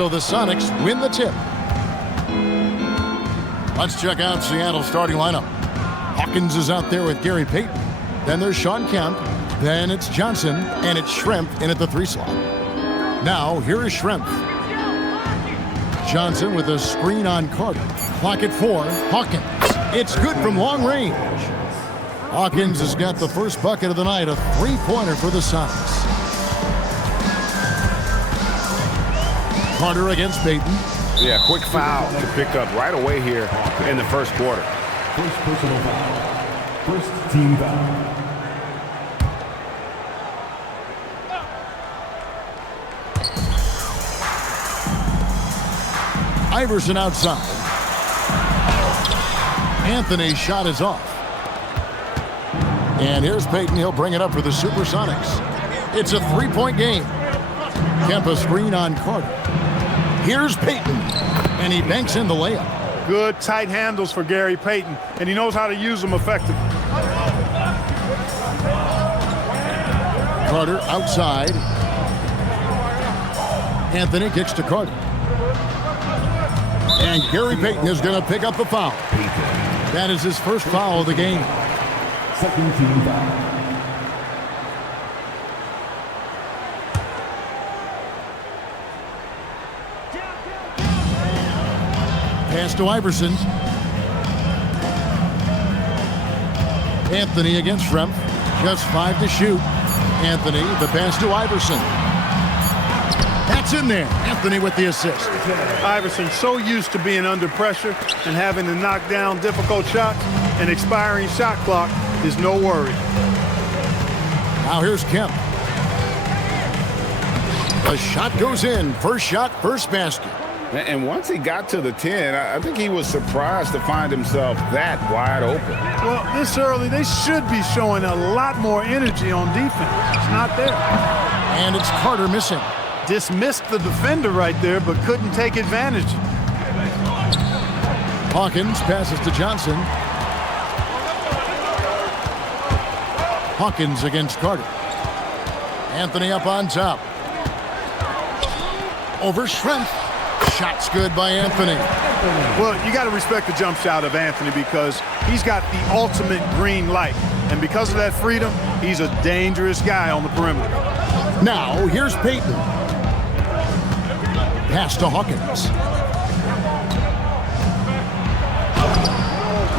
So the Sonics win the tip. Let's check out Seattle's starting lineup. Hawkins is out there with Gary Payton. Then there's Sean Kemp. Then it's Johnson, and it's Schrempf in at the 3 slot. Now, here is Schrempf. Johnson with a screen on Carter. Clock at 4. Hawkins. It's good from long range. Hawkins has got the first bucket of the night, a 3-pointer for the Sonics. Carter against Payton. Yeah, quick foul to pick up right away here in the first quarter. First personal foul. First team foul. Iverson outside. Anthony's shot is off. And here's Payton. He'll bring it up for the SuperSonics. It's a 3-point game. Kemp a screen on Carter. Here's Payton. And he banks in the layup. Good tight handles for Gary Payton, and he knows how to use them effectively. Carter outside. Anthony kicks to Carter. And Gary Payton is going to pick up the foul. That is his first foul of the game. Second team foul. Pass to Iverson. Anthony against Schrempf. Just 5 to shoot. Anthony, the pass to Iverson. That's in there. Anthony with the assist. Iverson so used to being under pressure and having to knock down difficult shots. An expiring shot clock is no worry. Now here's Kemp. The shot goes in. First shot, first basket. And once he got to the 10, I think he was surprised to find himself that wide open. Well, this early, they should be showing a lot more energy on defense. It's not there. And it's Carter missing. Dismissed the defender right there, but couldn't take advantage. Hawkins passes to Johnson. Hawkins against Carter. Anthony up on top. Over Schrempf. Shot's good by Anthony. Well, you got to respect the jump shot of Anthony because he's got the ultimate green light. And because of that freedom, he's a dangerous guy on the perimeter. Now, here's Payton. Pass to Hawkins.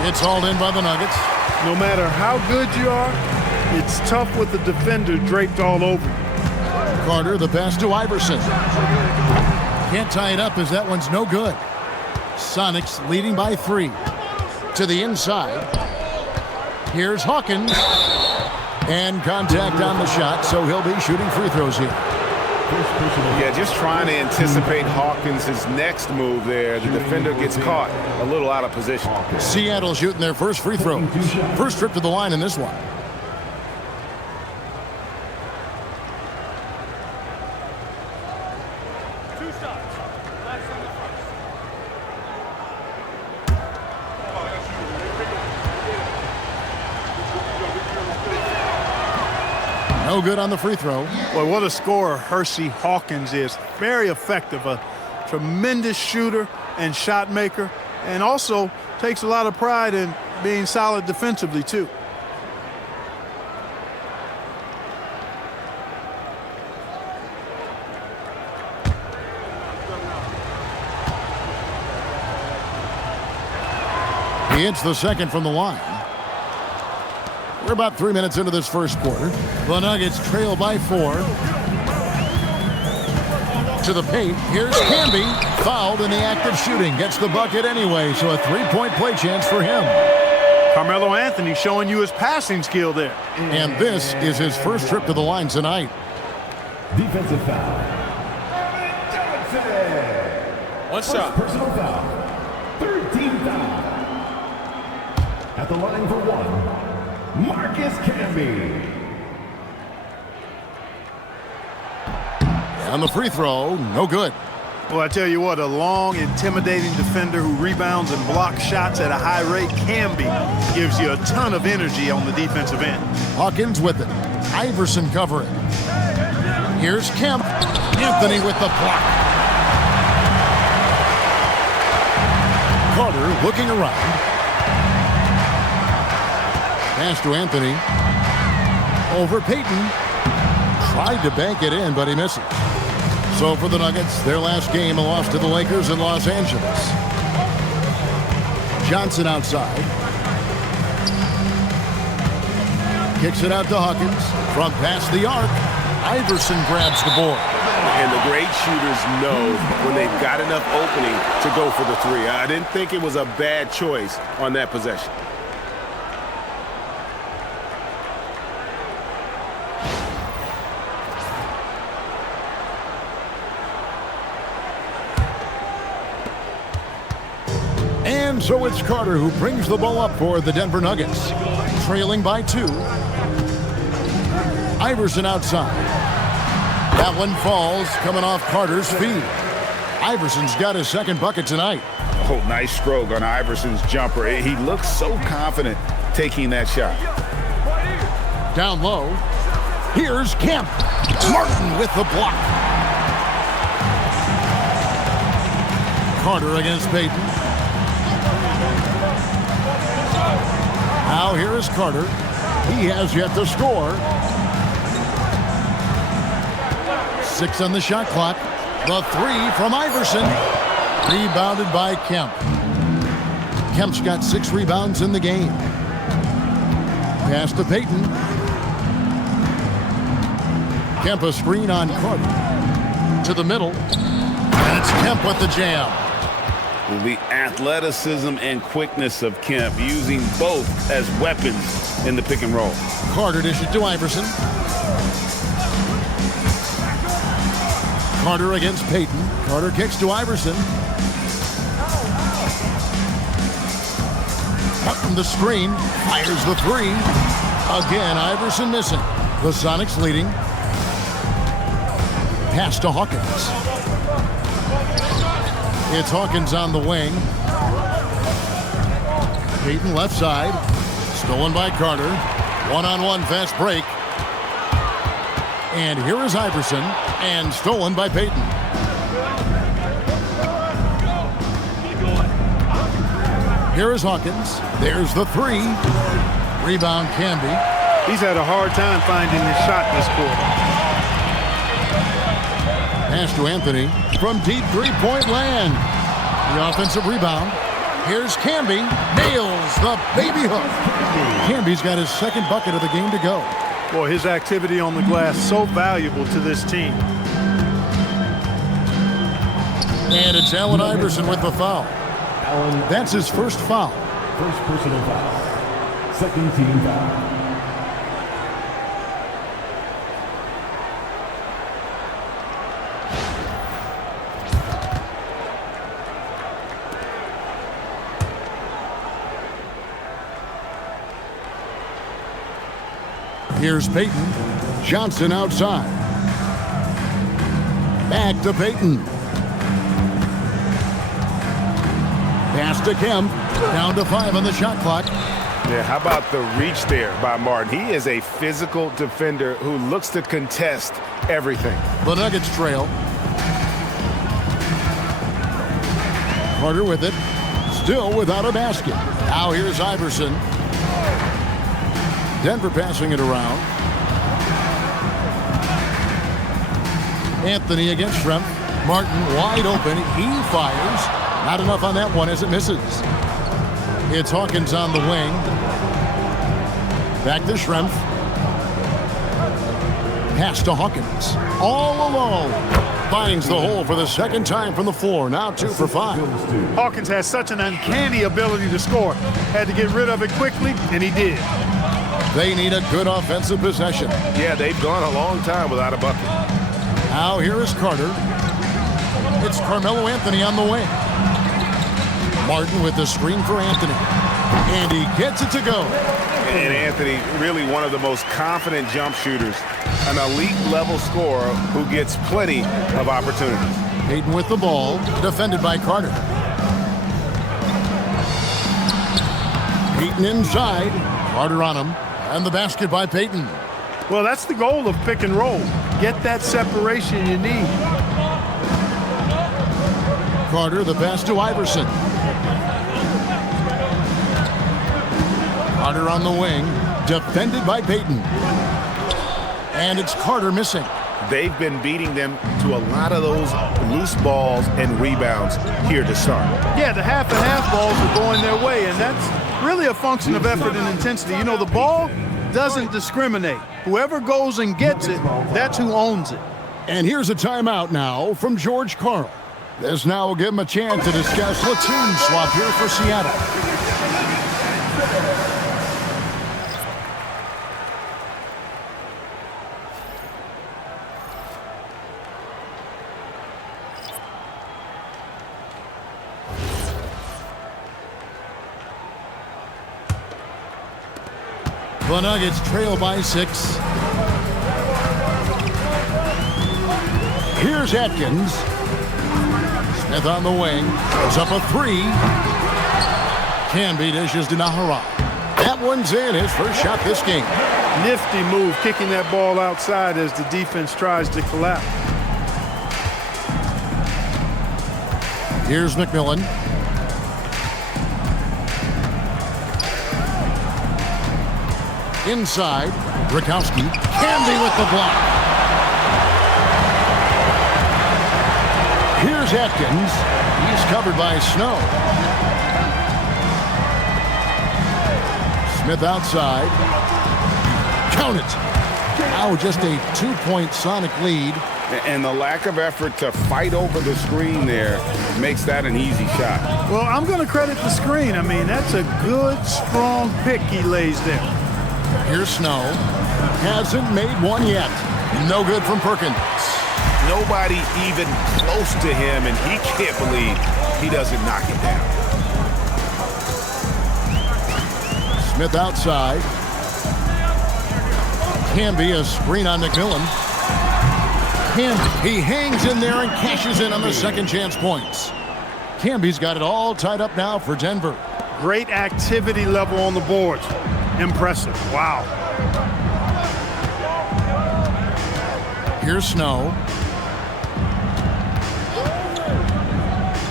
It's hauled in by the Nuggets. No matter how good you are, it's tough with the defender draped all over you. Carter, the pass to Iverson. Can't tie it up as that one's no good. Sonics leading by 3. To the inside. Here's Hawkins. And contact on the shot, so he'll be shooting free throws here. Yeah, just trying to anticipate Hawkins' next move there. The defender gets caught a little out of position. Seattle shooting their first free throws. First trip to the line in this one. No good on the free throw. Well, what a scorer Hershey Hawkins is. Very effective, a tremendous shooter and shot maker, and also takes a lot of pride in being solid defensively, too. He hits the second from the line. We're about 3 minutes into this first quarter. The Nuggets trail by 4. To the paint. Here's Camby. Fouled in the act of shooting. Gets the bucket anyway, so a 3-point play chance for him. Carmelo Anthony showing you his passing skill there. And this is his first trip to the line tonight. Defensive foul. One shot. Personal foul. Third team foul. At the line for 1. Marcus Camby. On the free throw, no good. Well, I tell you what, a long, intimidating defender who rebounds and blocks shots at a high rate gives you a ton of energy on the defensive end. Hawkins with it. Iverson covering. Here's Kemp. Anthony with the block. Carter looking around. Pass to Anthony. Over Payton. Tried to bank it in, but he misses. So for the Nuggets, their last game, a loss to the Lakers in Los Angeles. Johnson outside. Kicks it out to Hawkins. From past the arc, Iverson grabs the board. And the great shooters know when they've got enough opening to go for the three. I didn't think it was a bad choice on that possession. And so it's Carter who brings the ball up for the Denver Nuggets. Trailing by 2. Iverson outside. That one falls, coming off Carter's feet. Iverson's got his second bucket tonight. Oh, nice stroke on Iverson's jumper. He looks so confident taking that shot. Down low. Here's Kemp. Martin with the block. Carter against Payton. Now here is Carter. He has yet to score. 6 on the shot clock. The 3 from Iverson. Rebounded by Kemp. Kemp's got 6 rebounds in the game. Pass to Payton. Kemp a screen on Carter. To the middle. And it's Kemp with the jam. The athleticism and quickness of Kemp, using both as weapons in the pick and roll. Carter dishes to Iverson. Carter against Payton. Carter kicks to Iverson. Up from the screen. Fires the 3. Again, Iverson missing. The Sonics leading. Pass to Hawkins. It's Hawkins on the wing. Payton left side. Stolen by Carter. One-on-one fast break. And here is Iverson. And stolen by Payton. Here is Hawkins. There's the 3. Rebound Canby. He's had a hard time finding his shot this quarter. Pass to Anthony from deep three-point land. The offensive rebound. Here's Canby. Nails the baby hook. Canby's got his second bucket of the game to go. Boy, his activity on the glass so valuable to this team. And it's Allen Iverson with the foul. That's his first foul. First personal foul. Second team foul. Here's Payton. Johnson outside. Back to Payton. Pass to Kemp. Down to 5 on the shot clock. Yeah, how about the reach there by Martin? He is a physical defender who looks to contest everything. The Nuggets trail. Carter with it. Still without a basket. Now here's Iverson. Denver passing it around. Anthony against Schrempf. Martin wide open. He fires. Not enough on that one as it misses. It's Hawkins on the wing. Back to Schrempf. Pass to Hawkins. All alone. Finds the hole for the second time from the floor. Now 2 for 5. Hawkins has such an uncanny ability to score. Had to get rid of it quickly, and he did. They need a good offensive possession. Yeah, they've gone a long time without a bucket. Now here is Carter. It's Carmelo Anthony on the wing. Martin with the screen for Anthony. And he gets it to go. And Anthony, really one of the most confident jump shooters. An elite level scorer who gets plenty of opportunities. Payton with the ball. Defended by Carter. Payton inside. Carter on him. And the basket by Payton. Well, that's the goal of pick and roll. Get that separation you need. Carter, the pass to Iverson. Carter on the wing, defended by Payton. And it's Carter missing. They've been beating them to a lot of those loose balls and rebounds here to start. Yeah, the half and half balls are going their way, and that's really a function of effort and intensity. You know, the ball doesn't discriminate. Whoever goes and gets it, that's who owns it. And here's a timeout now from George Karl. This now will give him a chance to discuss platoon swap here for Seattle. The Nuggets trail by 6. Here's Atkins. Smith on the wing. Goes up a 3. Canby dishes to Nahara. That one's in, his first shot this game. Nifty move, kicking that ball outside as the defense tries to collapse. Here's McMillan. Inside, Rakowski. Canby with the block. Here's Atkins. He's covered by Snow. Smith outside. Count it. Now just a 2-point Sonic lead. And the lack of effort to fight over the screen there makes that an easy shot. Well, I'm going to credit the screen. I mean, that's a good, strong pick he lays there. Here's Snow. Hasn't made one yet. No good from Perkins. Nobody even close to him, and he can't believe he doesn't knock it down. Smith outside. Canby a screen on McMillan. Canby, he hangs in there and cashes in on the second chance points. Canby's got it all tied up now for Denver. Great activity level on the boards. Impressive. Wow. Here's Snow.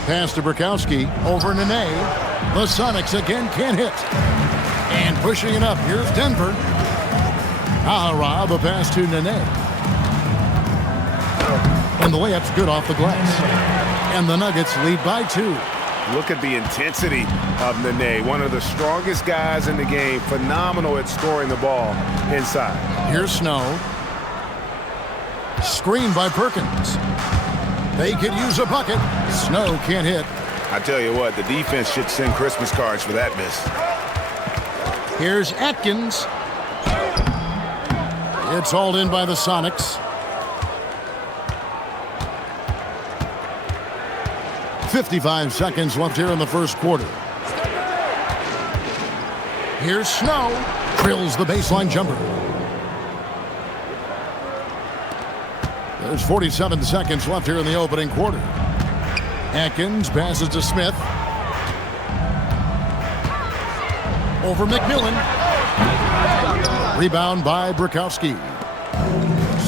Pass to Brakowski. Over Nene. The Sonics again can't hit. And pushing it up. Here's Denver. Nahara, the pass to Nene. And the layup's good off the glass. And the Nuggets lead by 2. Look at the intensity of Nene, one of the strongest guys in the game. Phenomenal at scoring the ball inside. Here's Snow. Screen by Perkins. They could use a bucket. Snow can't hit. I tell you what, the defense should send Christmas cards for that miss. Here's Atkins. It's hauled in by the Sonics. 55 seconds left here in the first quarter. Here's Snow. Drills the baseline jumper. There's 47 seconds left here in the opening quarter. Atkins passes to Smith. Over McMillan. Rebound by Brakowski.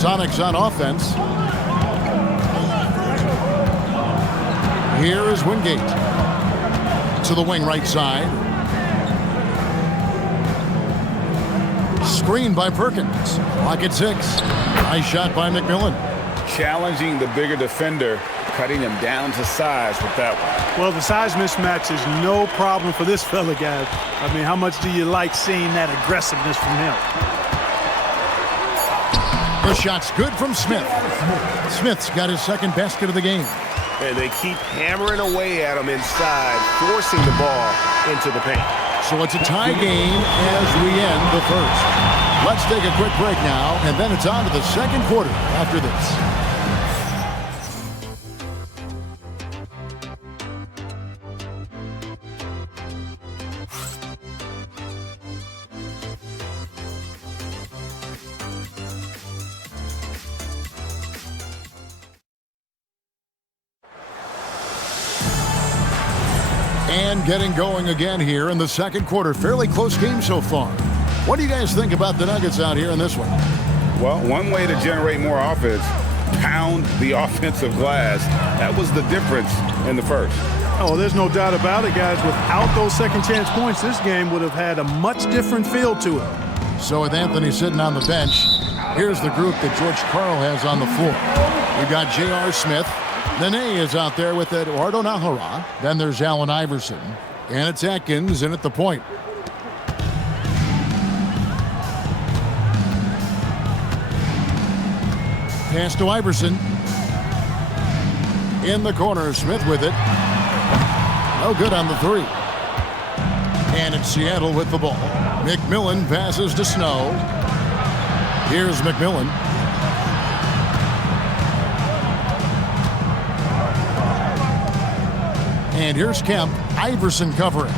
Sonics on offense. Here is Wingate. To the wing right side. Screen by Perkins. Clock at 6. Nice shot by McMillan. Challenging the bigger defender, cutting him down to size with that one. Well, the size mismatch is no problem for this fella, guys. I mean, how much do you like seeing that aggressiveness from him? The shot's good from Smith. Smith's got his second basket of the game. And they keep hammering away at him inside, forcing the ball into the paint. So it's a tie game as we end the first. Let's take a quick break now, and then it's on to the second quarter after this. And getting going again here in the second quarter. Fairly close game so far. What do you guys think about the Nuggets out here in this one? Well, one way to generate more offense, pound the offensive glass. That was the difference in the first. Oh, there's no doubt about it, guys. Without those second chance points, this game would have had a much different feel to it. So with Anthony sitting on the bench, here's the group that George Karl has on the floor. We've got J.R. Smith. Nene is out there with Eduardo Nahara. Then there's Allen Iverson. And it's Atkins in at the point. Pass to Iverson. In the corner, Smith with it. No good on the three. And it's Seattle with the ball. McMillan passes to Snow. Here's McMillan. And here's Kemp. Iverson covering.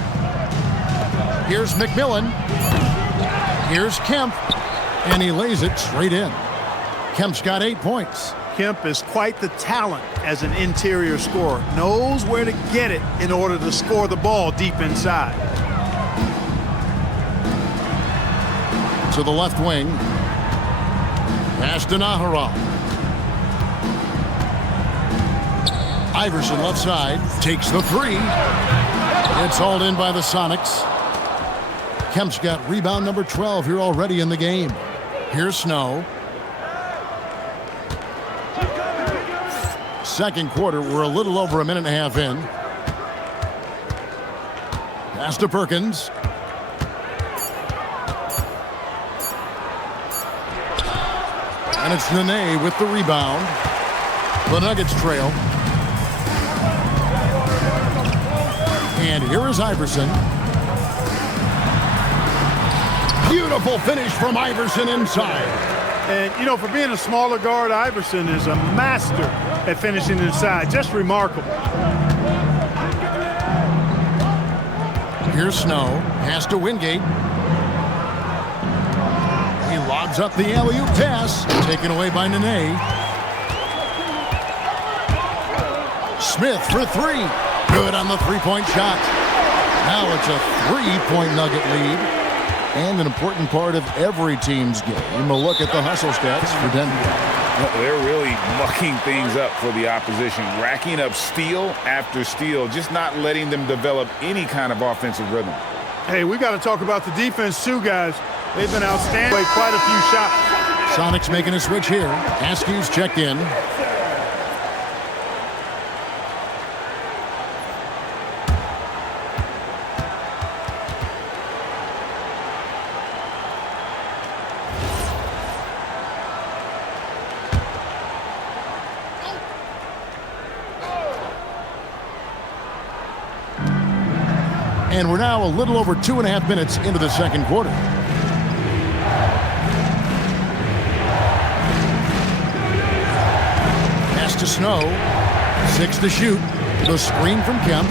Here's McMillan. Here's Kemp. And he lays it straight in. Kemp's got 8 points. Kemp is quite the talent as an interior scorer. Knows where to get it in order to score the ball deep inside. To the left wing. Pass to Nahara. Iverson left side. Takes the three. It's hauled in by the Sonics. Kemp's got rebound number 12 here already in the game. Here's Snow. Second quarter, we're a little over a minute and a half in. Pass to Perkins. And it's Nene with the rebound. The Nuggets trail. And here is Iverson. Beautiful finish from Iverson inside. And, you know, for being a smaller guard, Iverson is a master at finishing inside. Just remarkable. Here's Snow. Pass to Wingate. He lobs up the alley-oop pass. Taken away by Nene. Smith for three. Good on the three-point shot. Now it's a three-point Nugget lead. And an important part of every team's game. A look at the hustle stats for Denver. They're really mucking things up for the opposition, racking up steal after steal, just not letting them develop any kind of offensive rhythm. Hey, we got to talk about the defense too, guys. They've been outstanding. Played quite a few shots. Sonics making a switch here. Askew's checked in. And we're now a little over 2.5 minutes into the second quarter. Pass to Snow. 6 to shoot. The screen from Kemp.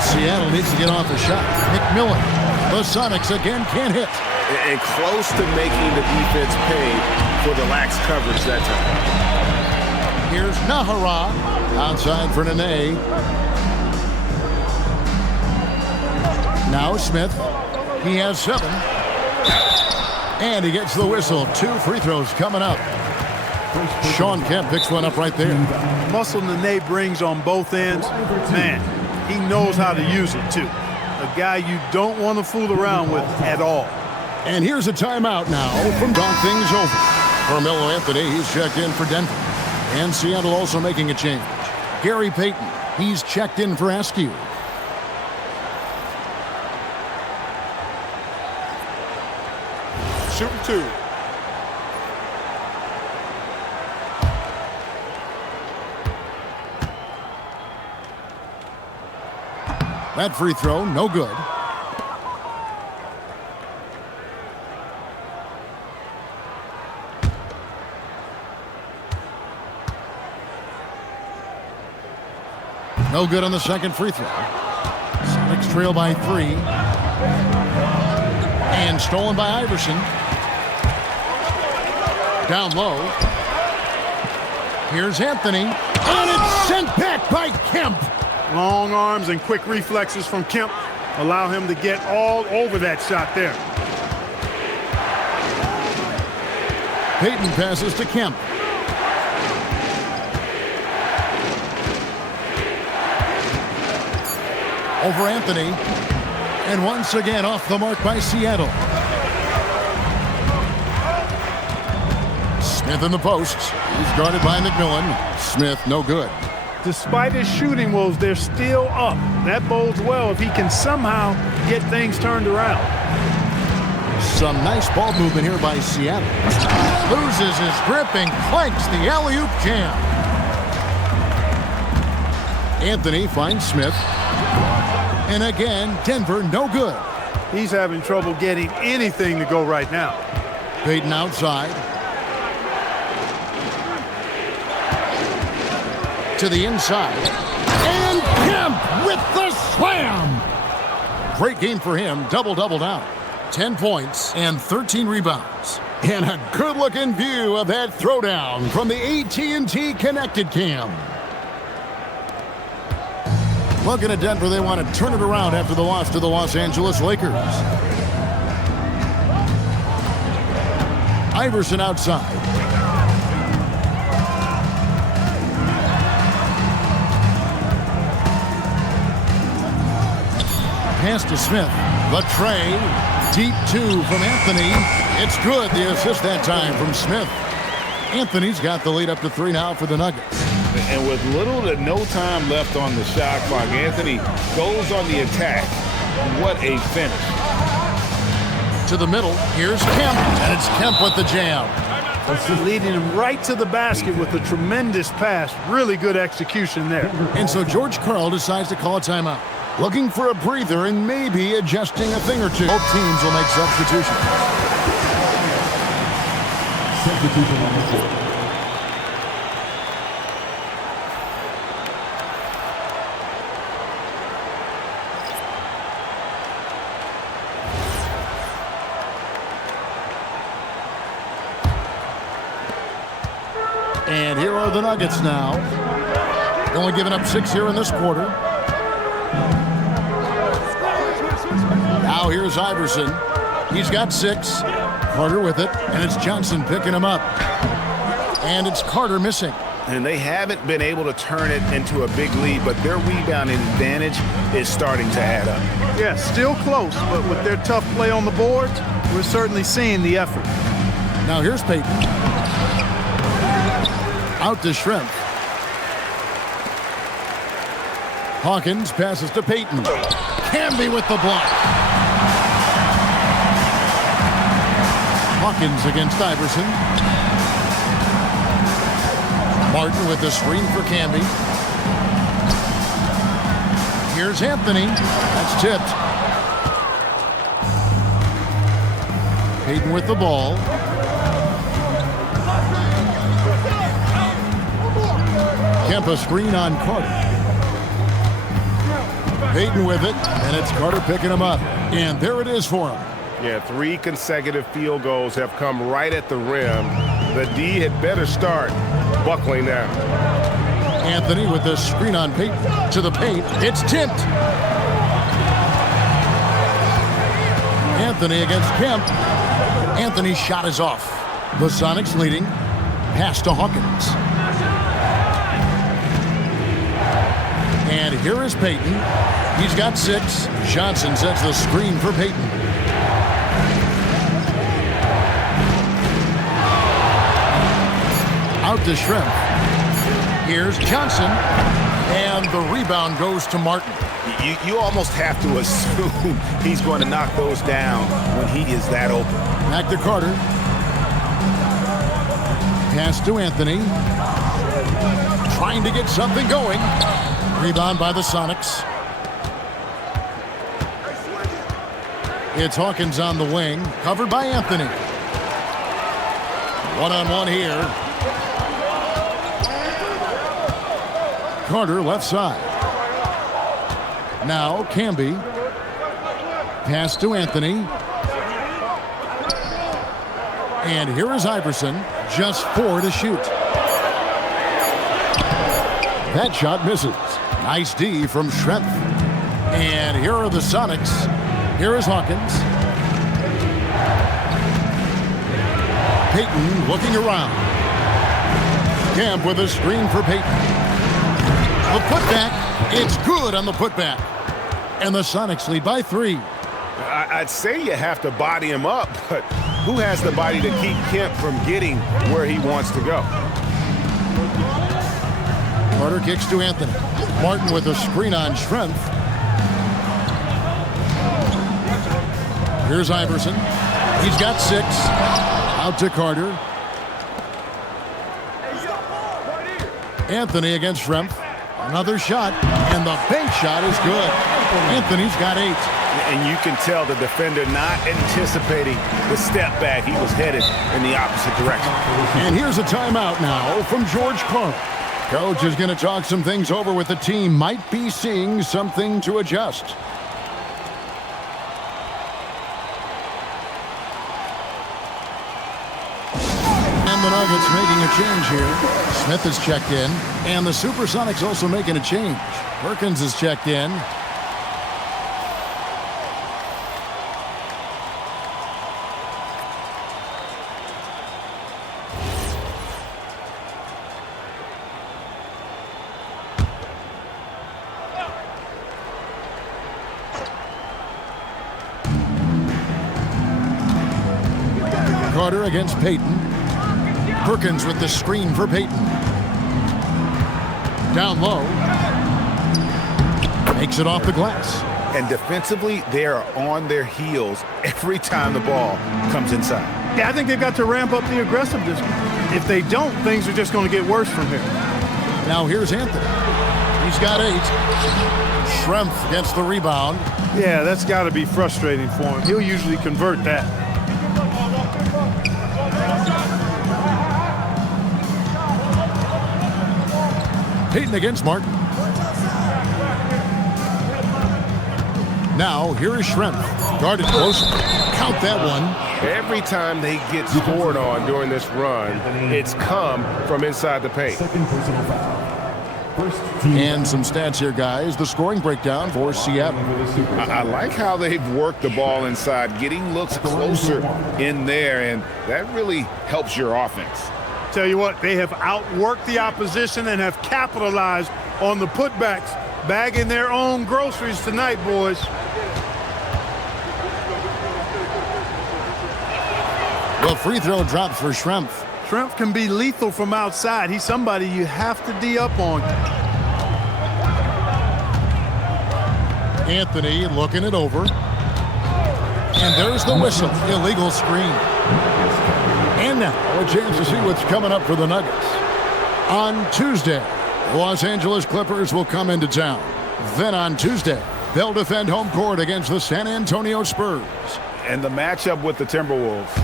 Seattle needs to get off the shot. McMillan. The Sonics again can't hit. And close to making the defense pay for the lax coverage that time. Here's Nahara. Outside for Nene. Now Smith. He has 7. And he gets the whistle. 2 free throws coming up. Sean Kemp picks one up right there. Muscle Nene brings on both ends. Man, he knows how to use it too. A guy you don't want to fool around with at all. And here's a timeout now from Talk Things Over. Carmelo Anthony, he's checked in for Denver. And Seattle also making a change. Gary Payton, he's checked in for Askew. Shooting 2. That free throw, no good. No good on the second free throw. Sonics trail by 3. And stolen by Iverson. Down low. Here's Anthony. And it's sent back by Kemp. Long arms and quick reflexes from Kemp allow him to get all over that shot there. Payton passes to Kemp. over Anthony. And once again off the mark by Seattle. Smith in the posts. He's guarded by McMillan. Smith, no good. Despite his shooting woes, they're still up. That bodes well if he can somehow get things turned around. Some nice ball movement here by Seattle. Loses his grip and clanks the alley-oop jam. Anthony finds Smith. And again, Denver, no good. He's having trouble getting anything to go right now. Payton outside. To the inside. And Kemp with the slam. Great game for him. Double-double now. 10 points and 13 rebounds. And a good-looking view of that throwdown from the AT&T Connected Cam. Looking at Denver, they want to turn it around after the loss to the Los Angeles Lakers. Iverson outside. Pass to Smith. The tray. Deep two from Anthony. It's good. The assist that time from Smith. Anthony's got the lead up to 3 now for the Nuggets. And with little to no time left on the shot clock, Anthony goes on the attack. What a finish. To the middle. Here's Kemp. And it's Kemp with the jam. Leading him right to the basket with a tremendous pass. Really good execution there. And so George Karl decides to call a timeout. Looking for a breather and maybe adjusting a thing or two. Both teams will make substitutions. Substitution on the court. And here are the Nuggets now. Only giving up 6 here in this quarter. Now here's Iverson. He's got 6. Carter with it, and it's Johnson picking him up. And it's Carter missing. And they haven't been able to turn it into a big lead, but their rebounding advantage is starting to add up. Yeah, still close, but with their tough play on the boards, we're certainly seeing the effort. Now here's Payton. Out to Shrimp. Hawkins passes to Payton. Camby with the block. Hawkins against Iverson. Martin with the screen for Camby. Here's Anthony. That's tipped. Payton with the ball. Kemp screen on Carter. Payton with it, and it's Carter picking him up. And there it is for him. Yeah, 3 consecutive field goals have come right at the rim. The D had better start buckling down. Anthony with the screen on Payton to the paint. It's tipped. Anthony against Kemp. Anthony's shot is off. The Sonics leading. Pass to Hawkins. And here is Payton. He's got 6. Johnson sets the screen for Payton. Out to Shrimp. Here's Johnson. And the rebound goes to Martin. You almost have to assume he's going to knock those down when he is that open. Back to Carter. Pass to Anthony. Trying to get something going. Rebound by the Sonics. It's Hawkins on the wing, covered by Anthony. One-on-one here. Carter left side. Now Camby. Pass to Anthony. And here is Iverson. Just 4 to shoot. That shot misses. Nice D from Shrimp. And here are the Sonics. Here is Hawkins. Payton looking around. Kemp with a screen for Payton. The putback. It's good on the putback. And the Sonics lead by 3. I'd say you have to body him up, but who has the body to keep Kemp from getting where he wants to go? Carter kicks to Anthony. Martin with a screen on Schrempf. Here's Iverson. He's got 6. Out to Carter. Anthony against Schrempf. Another shot, and the bank shot is good. Anthony's got 8. And you can tell the defender not anticipating the step back. He was headed in the opposite direction. And here's a timeout now from George Clark. Coach is going to talk some things over with the team. Might be seeing something to adjust. And the Nuggets making a change here. Smith is checked in. And the SuperSonics also making a change. Perkins is checked in. Carter against Payton. Perkins with the screen for Payton. Down low. Makes it off the glass. And defensively, they are on their heels every time the ball comes inside. Yeah, I think they've got to ramp up the aggressiveness. If they don't, things are just going to get worse from here. Now here's Anthony. He's got 8. Schrempf gets the rebound. Yeah, that's got to be frustrating for him. He'll usually convert that. Payton against Martin. Now, here is Schrempf. Guarded closely. Count that one. Every time they get scored on during this run, it's come from inside the paint. Second personal foul. First team. And some stats here, guys. The scoring breakdown for Seattle. I like how they've worked the ball inside, getting looks closer in there, and that really helps your offense. Tell you what, they have outworked the opposition and have capitalized on the putbacks, bagging their own groceries tonight, boys. Well, free throw dropped for Schrempf. Schrempf can be lethal from outside. He's somebody you have to D up on. Anthony looking it over. And there's the whistle. Illegal screen. And now, a chance to see what's coming up for the Nuggets. On Tuesday, the Los Angeles Clippers will come into town. Then on Tuesday, they'll defend home court against the San Antonio Spurs. And the matchup with the Timberwolves,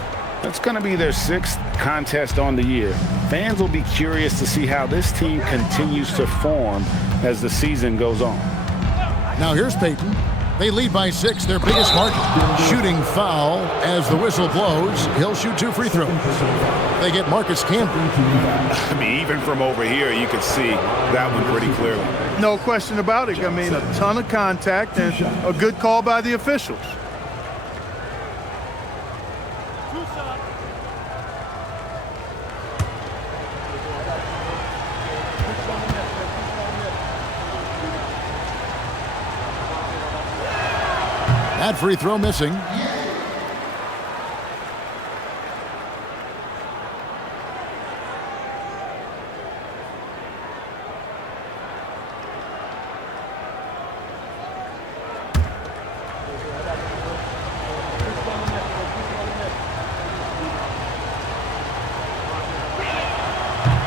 that's going to be their 6th contest on the year. Fans will be curious to see how this team continues to form as the season goes on. Now here's Payton. They lead by 6, their biggest margin. Shooting foul as the whistle blows. He'll shoot 2 free throws. They get Marcus Camby. I mean, even from over here, you can see that one pretty clearly. No question about it. I mean, a ton of contact and a good call by the officials. That free throw missing.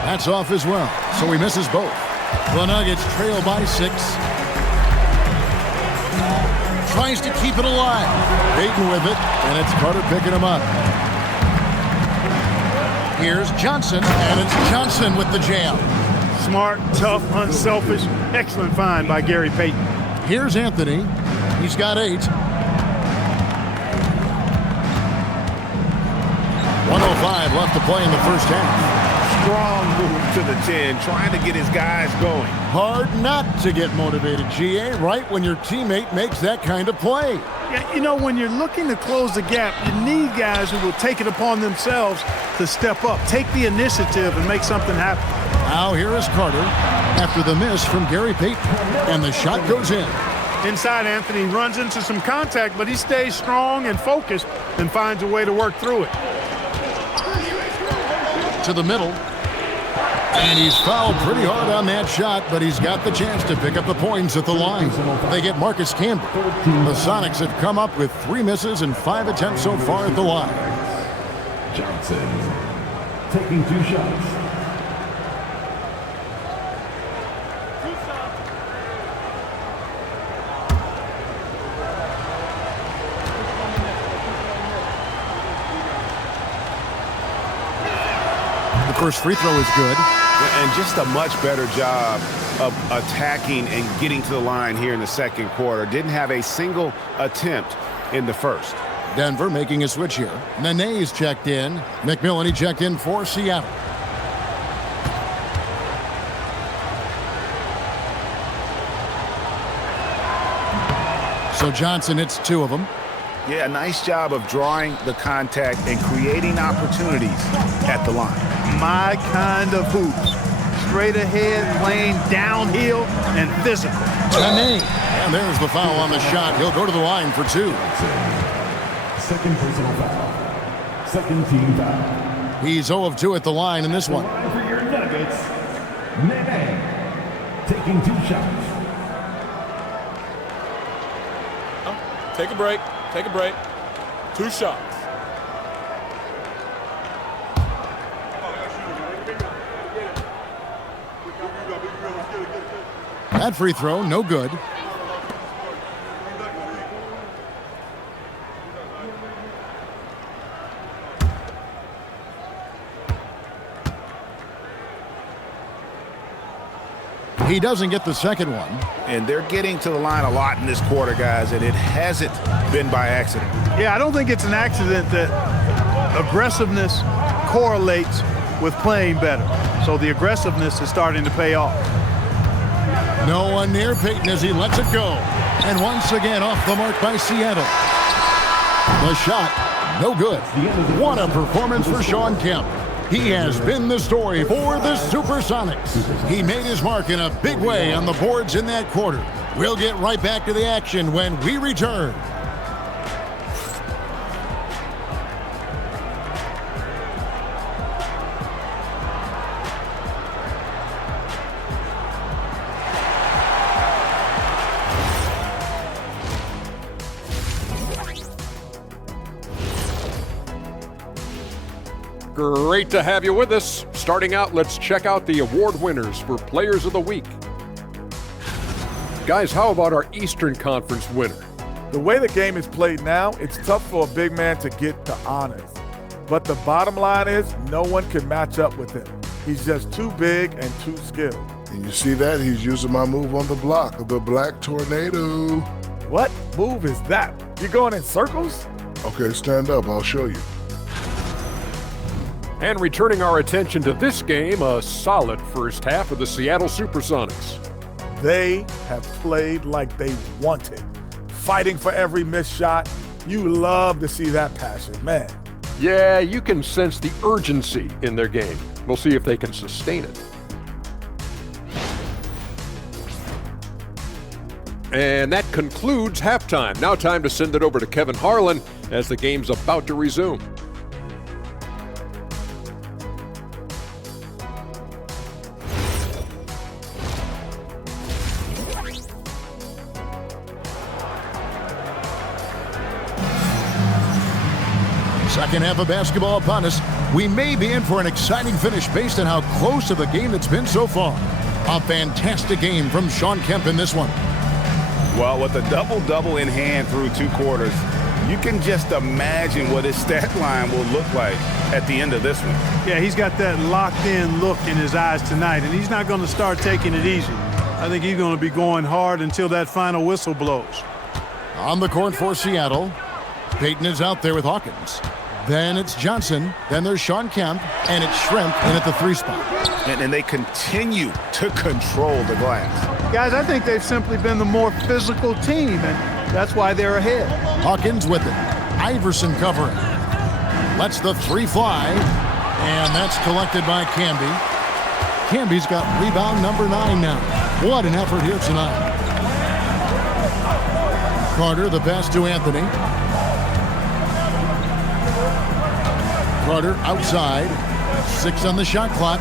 That's off as well, so he misses both. The Nuggets trail by 6. Tries to keep it alive. Payton with it, and it's Carter picking him up. Here's Johnson, and it's Johnson with the jam. Smart, tough, unselfish. Excellent find by Gary Payton. Here's Anthony. He's got 8. 1:05 left to play in the first half. Strong move to the 10, trying to get his guys going. Hard not to get motivated, GA, right when your teammate makes that kind of play. Yeah, you know, when you're looking to close the gap, you need guys who will take it upon themselves to step up, take the initiative, and make something happen. Now here is Carter after the miss from Gary Payton, and the shot goes in. Inside, Anthony runs into some contact, but he stays strong and focused and finds a way to work through it. To the middle. And he's fouled pretty hard on that shot, but he's got the chance to pick up the points at the line. They get Marcus Camby. The Sonics have come up with 3 misses and 5 attempts so far at the line. Johnson taking 2 shots. The first free throw is good. And just a much better job of attacking and getting to the line here in the second quarter. Didn't have a single attempt in the first. Denver making a switch here. Nene's checked in. McMillan, he checked in for Seattle. So Johnson hits 2 of them. Yeah, nice job of drawing the contact and creating opportunities at the line. My kind of hoops. Straight ahead, playing downhill and physical. Nene. And there's the foul on the shot. He'll go to the line for 2. Second personal foul. Second team foul. He's 0 of 2 at the line in this one. Line for your Nuggets, Nene taking 2 shots. Take a break. Take a break. 2 shots. That free throw, no good. He doesn't get the second one. And they're getting to the line a lot in this quarter, guys, and it hasn't been by accident. Yeah, I don't think it's an accident that aggressiveness correlates with playing better. So the aggressiveness is starting to pay off. No one near Payton as he lets it go. And once again off the mark by Seattle. The shot, no good. What a performance for Shawn Kemp. He has been the story for the SuperSonics. He made his mark in a big way on the boards in that quarter. We'll get right back to the action when we return. Great to have you with us. Starting out, let's check out the award winners for Players of the Week. Guys, how about our Eastern Conference winner? The way the game is played now, it's tough for a big man to get the honors. But the bottom line is no one can match up with him. He's just too big and too skilled. And you see that? He's using my move on the block, the Black Tornado. What move is that? You going in circles? Okay, stand up. I'll show you. And returning our attention to this game, a solid first half of the Seattle SuperSonics. They have played like they wanted, fighting for every missed shot. You love to see that passion, man. Yeah, you can sense the urgency in their game. We'll see if they can sustain it. And that concludes halftime. Now time to send it over to Kevin Harlan as the game's about to resume. Second half of basketball upon us. We may be in for an exciting finish based on how close of a game it's been so far. A fantastic game from Shawn Kemp in this one. Well, with a double-double in hand through 2 quarters, you can just imagine what his stat line will look like at the end of this one. Yeah, he's got that locked-in look in his eyes tonight, and he's not going to start taking it easy. I think he's going to be going hard until that final whistle blows. On the court for Seattle, Payton is out there with Hawkins. Then it's Johnson. Then there's Shawn Kemp, and it's Shrimp in at the 3 spot. And they continue to control the glass. Guys, I think they've simply been the more physical team, and that's why they're ahead. Hawkins with it. Iverson covering. Lets the 3 fly, and that's collected by Camby. Camby's got rebound number 9 now. What an effort here tonight. Carter, the pass to Anthony. Carter outside. 6 on the shot clock.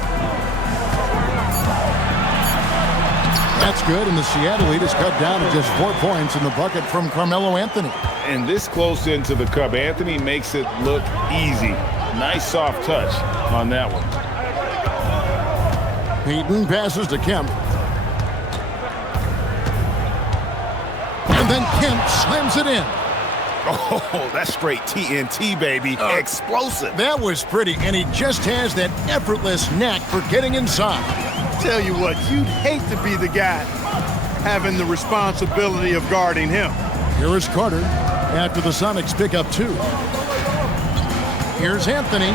That's good, and the Seattle lead is cut down to just 4 points in the bucket from Carmelo Anthony. And this close into the cup, Anthony makes it look easy. Nice soft touch on that one. Payton passes to Kemp. And then Kemp slams it in. Oh, that's straight TNT, baby. Explosive. That was pretty, and he just has that effortless knack for getting inside. Tell you what, you'd hate to be the guy having the responsibility of guarding him. Here is Carter after the Sonics pick up 2. Here's Anthony.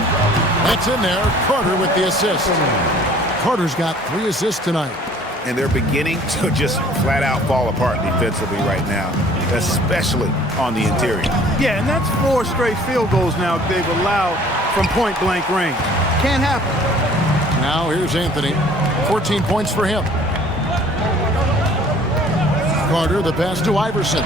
That's in there. Carter with the assist. Carter's got 3 assists tonight. And they're beginning to just flat out fall apart defensively right now, especially on the interior. Yeah, and that's 4 straight field goals now they've allowed from point-blank range. Can't happen. Now here's Anthony. 14 points for him. Carter, the pass to Iverson.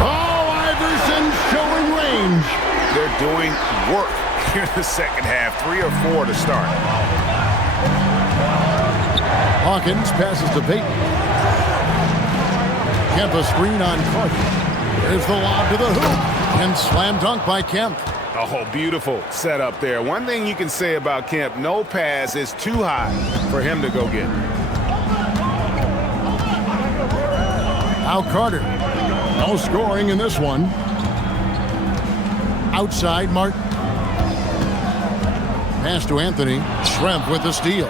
Oh, Iverson showing range. They're doing work here in the second half. 3 or 4 to start. Hawkins passes to Payton. Kemp a screen on Carter. There's the lob to the hoop. And slam dunk by Kemp. Oh, beautiful setup there. One thing you can say about Kemp, no pass is too high for him to go get. Now Carter. No scoring in this one. Outside, Martin. Pass to Anthony. Schrempf with the steal.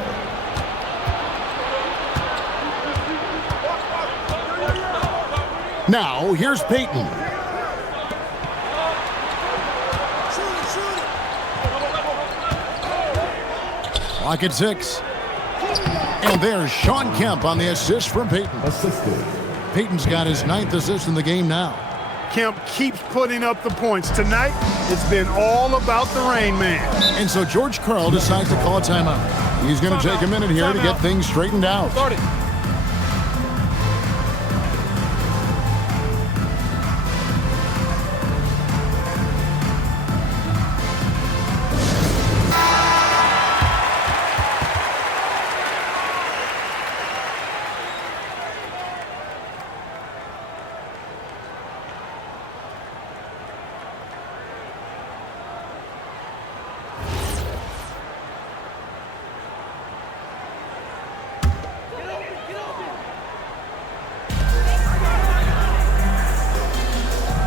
Now, here's Payton. Clock at 6. And there's Sean Kemp on the assist from Payton. Assisted. Payton's got his 9th assist in the game now. Kemp keeps putting up the points. Tonight, it's been all about the Rain Man. And so George Karl decides to call a timeout. He's going to take a minute here to get things straightened out. Start it.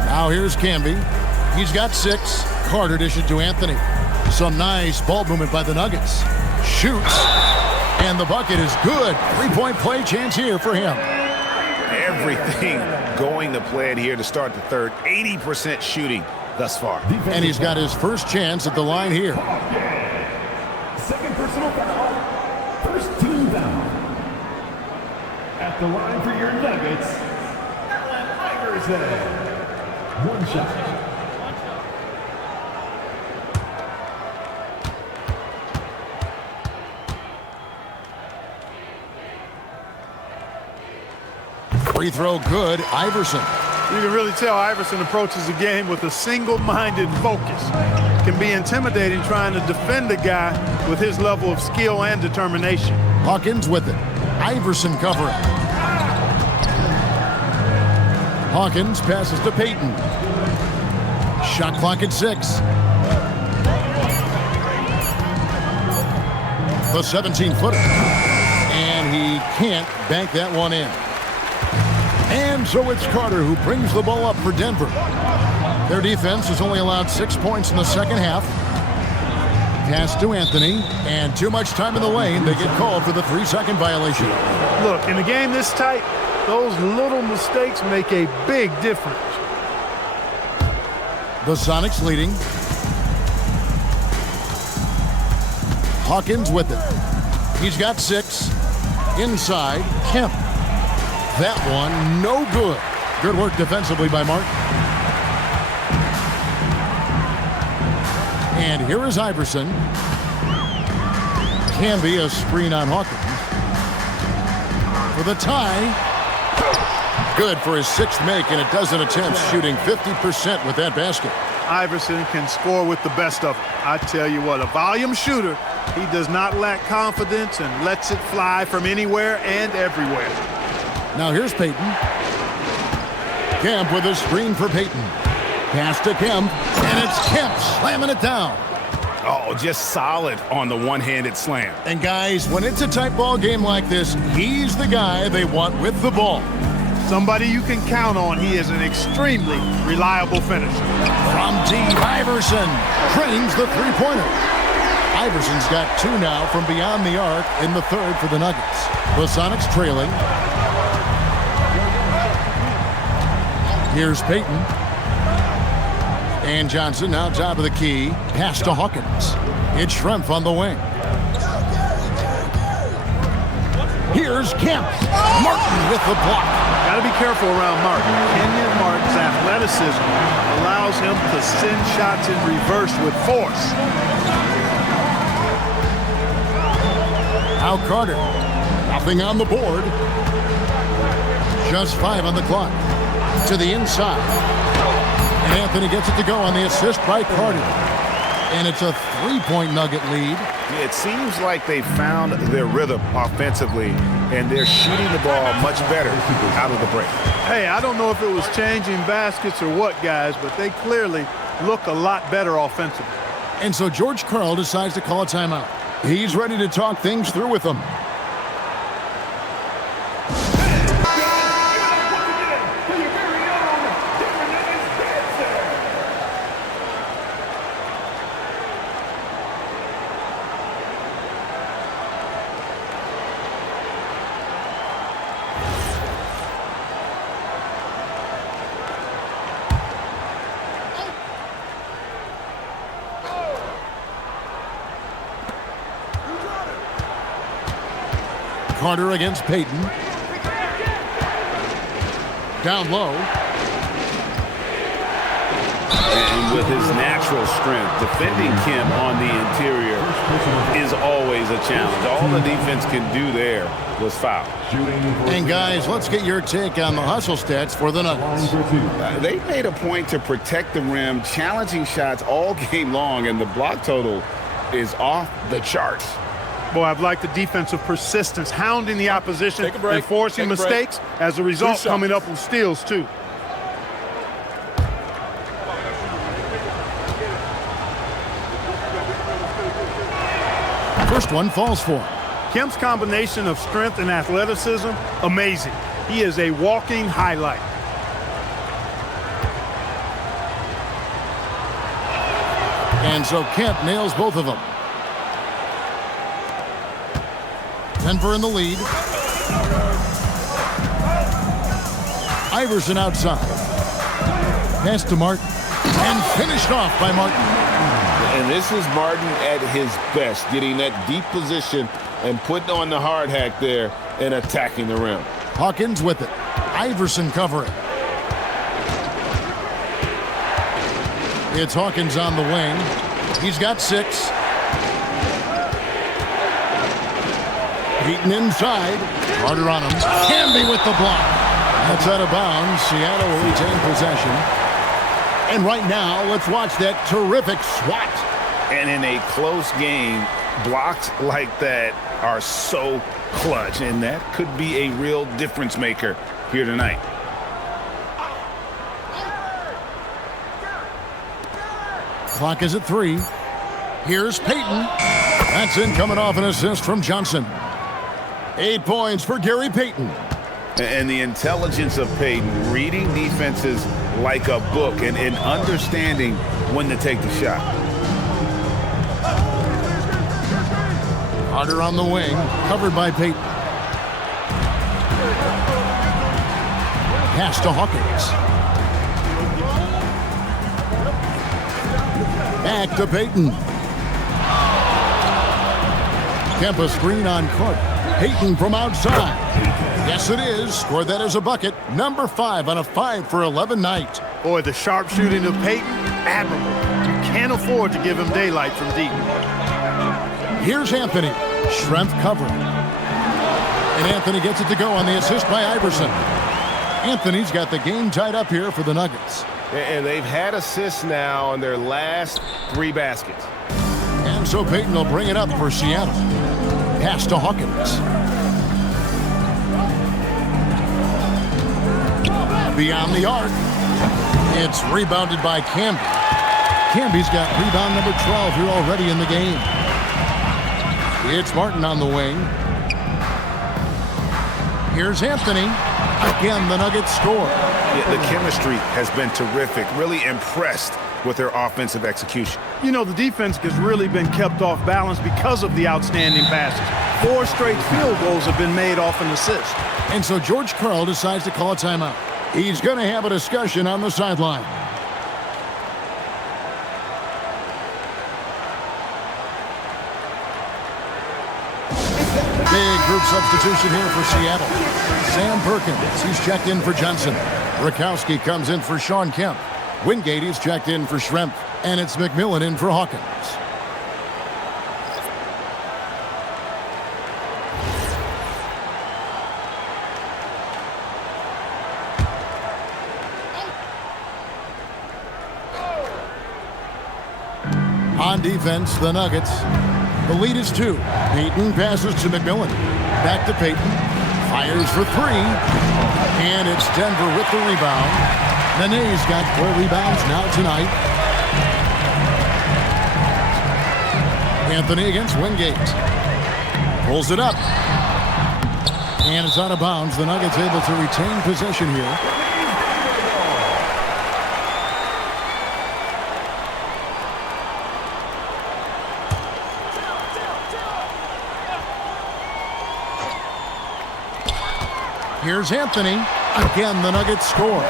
Now here's Camby. He's got 6. Carter dishes to Anthony. Some nice ball movement by the Nuggets. Shoots. And the bucket is good. 3-point play chance here for him. Everything going to plan here to start the third. 80% shooting thus far. And he's got his first chance at the line here. Second personal foul. First team foul. At the line for your Nuggets, Allen Iverson. 1 shot. Free throw good. Iverson. You can really tell Iverson approaches the game with a single-minded focus. Can be intimidating trying to defend a guy with his level of skill and determination. Hawkins with it. Iverson covering. Hawkins passes to Payton. Shot clock at 6. The 17-footer. And he can't bank that one in. And so it's Carter who brings the ball up for Denver. Their defense has only allowed 6 points in the second half. Pass to Anthony, and too much time in the lane. They get called for the 3-second violation. Look, in a game this tight, those little mistakes make a big difference. The Sonics leading. Hawkins with it. He's got 6. Inside, Kemp. That one, no good. Good work defensively by Martin. And here is Iverson. Can be a screen on Hawkins. For the tie. Good for his 6th make in a dozen attempts, shooting 50% with that basket. Iverson can score with the best of them. I tell you what, a volume shooter. He does not lack confidence and lets it fly from anywhere and everywhere. Now here's Payton. Kemp with a screen for Payton. Pass to Kemp, and it's Kemp slamming it down. Oh, just solid on the one-handed slam. And guys, when it's a tight ball game like this, he's the guy they want with the ball. Somebody you can count on. He is an extremely reliable finisher. From deep, Iverson drains the three-pointer. Iverson's got 2 now from beyond the arc in the 3rd for the Nuggets. The Sonics trailing. Here's Payton. And Johnson now top of the key. Pass to Hawkins. It's Schrempf on the wing. Here's Kemp. Martin with the block. Got to be careful around Martin. Kenyon Martin's athleticism allows him to send shots in reverse with force. Now Carter. Nothing on the board. Just 5 on the clock. To the inside. And Anthony gets it to go on the assist by Carter. And it's a 3-point Nugget lead. It seems like they found their rhythm offensively, and they're shooting the ball much better out of the break. Hey, I don't know if it was changing baskets or what, guys, but they clearly look a lot better offensively. And so George Karl decides to call a timeout. He's ready to talk things through with them. Carter against Payton. Down low. And with his natural strength, defending Kemp on the interior is always a challenge. All the defense can do there was foul. And guys, let's get your take on the hustle stats for the Nuggets. They made a point to protect the rim, challenging shots all game long, and the block total is off the charts. Boy, I've liked the defensive persistence, hounding the opposition and forcing mistakes. As a result, coming up with steals, too. First one falls for him. Kemp's combination of strength and athleticism, amazing. He is a walking highlight. And so Kemp nails both of them. Denver in the lead. Iverson outside. Pass to Martin. And finished off by Martin. And this is Martin at his best, getting that deep position and putting on the hard hack there and attacking the rim. Hawkins with it. Iverson covering. It's Hawkins on the wing. He's got 6. Beaten inside. Carter on him. Canby with the block. That's out of bounds. Seattle will retain possession. And right now, let's watch that terrific swat. And in a close game, blocks like that are so clutch, and that could be a real difference maker here tonight. Clock is at 3. Here's Payton. That's in, coming off an assist from Johnson. 8 points for Gary Payton. And the intelligence of Payton, reading defenses like a book and understanding when to take the shot. Carter on the wing, covered by Payton. Pass to Hawkins. Back to Payton. Kemp screen on Carter. Payton from outside. Yes, it is. Scored that as a bucket. Number 5 on a 5 for 11 night. Boy, the sharp shooting of Payton, admirable. You can't afford to give him daylight from deep. Here's Anthony. Schrempf covering. And Anthony gets it to go on the assist by Iverson. Anthony's got the game tied up here for the Nuggets. And they've had assists now in their last 3 baskets. And so Payton will bring it up for Seattle. Pass to Hawkins. Beyond the arc. It's rebounded by Camby. Camby's got rebound number 12 here already in the game. It's Martin on the wing. Here's Anthony. Again, the Nuggets score. Yeah, the chemistry has been terrific. Really impressed with their offensive execution. You know, the defense has really been kept off balance because of the outstanding passes. 4 straight field goals have been made off an assist. And so George Karl decides to call a timeout. He's going to have a discussion on the sideline. Big group substitution here for Seattle. Sam Perkins, he's checked in for Johnson. Rakowski comes in for Sean Kemp. Wingate is checked in for Schrempf. And it's McMillan in for Hawkins. On defense, the Nuggets. The lead is 2. Payton passes to McMillan. Back to Payton. Fires for 3. And it's Denver with the rebound. Nene's got 4 rebounds now tonight. Anthony against Wingate. Pulls it up. And it's out of bounds. The Nuggets able to retain possession here. Here's Anthony. Again, the Nuggets score.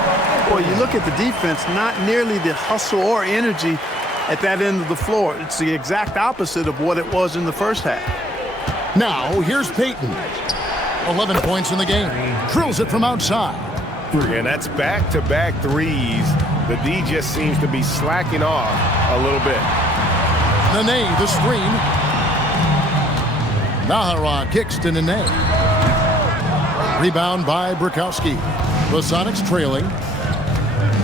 Boy, you look at the defense, not nearly the hustle or energy at that end of the floor. It's the exact opposite of what it was in the first half. Now, here's Payton. 11 points in the game. Drills it from outside. And that's back-to-back threes. The D just seems to be slacking off a little bit. Nene, the screen. Nahara kicks to Nene. Rebound by Brakowski. The Sonics trailing.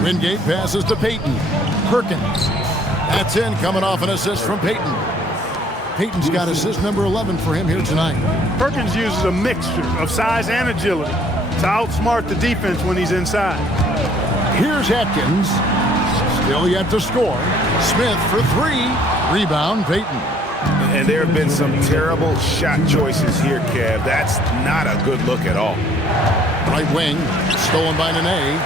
Wingate passes to Payton. Perkins. That's in, coming off an assist from Payton. Payton's got assist number 11 for him here tonight. Perkins uses a mixture of size and agility to outsmart the defense when he's inside. Here's Atkins. Still yet to score. Smith for 3. Rebound, Payton. And there have been some terrible shot choices here, Kev. That's not a good look at all. Right wing, stolen by Nene.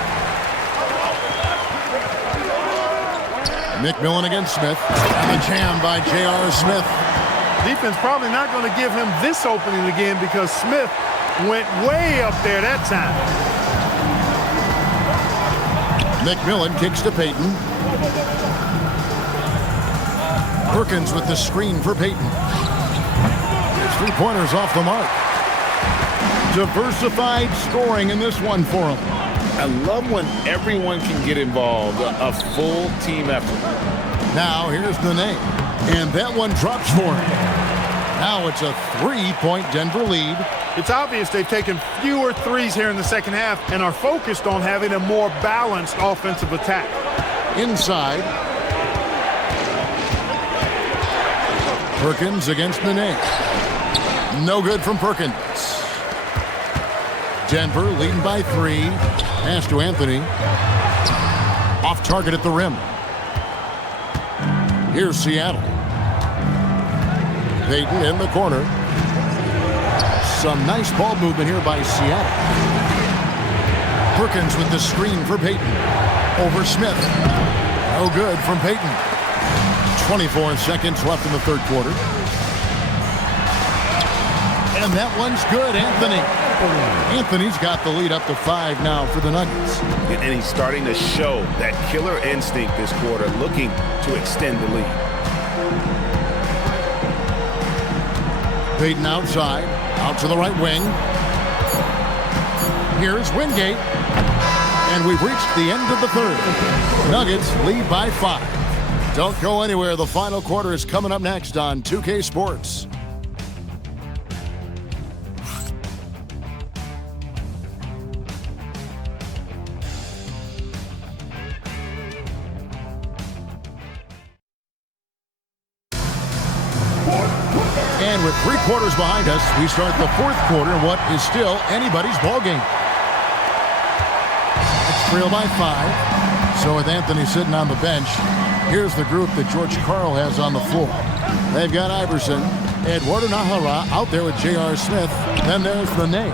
McMillan against Smith. And a jam by J.R. Smith. Defense probably not going to give him this opening again because Smith went way up there that time. McMillan kicks to Payton. Perkins with the screen for Payton. His 3-pointers off the mark. Diversified scoring in this one for him. I love when everyone can get involved, a full team effort. Now here's Nene. And that one drops for him. Now it's a 3-point Denver lead. It's obvious they've taken fewer threes here in the second half and are focused on having a more balanced offensive attack. Inside. Perkins against Nene. No good from Perkins. Denver leading by 3. Pass to Anthony. Off target at the rim. Here's Seattle. Payton in the corner. Some nice ball movement here by Seattle. Perkins with the screen for Payton. Over Smith. No good from Payton. 24 seconds left in the third quarter. And that one's good, Anthony. Anthony's got the lead up to 5 now for the Nuggets. And he's starting to show that killer instinct this quarter, looking to extend the lead. Payton outside, out to the right wing. Here's Wingate. And we've reached the end of the third. Nuggets lead by 5. Don't go anywhere. The final quarter is coming up next on 2K Sports. And with 3 quarters behind us, we start the 4th quarter in what is still anybody's ball game. It's trail by 5. So with Anthony sitting on the bench, here's the group that George Karl has on the floor. They've got Iverson, Eduardo Nahara out there with J.R. Smith. Then there's Nene.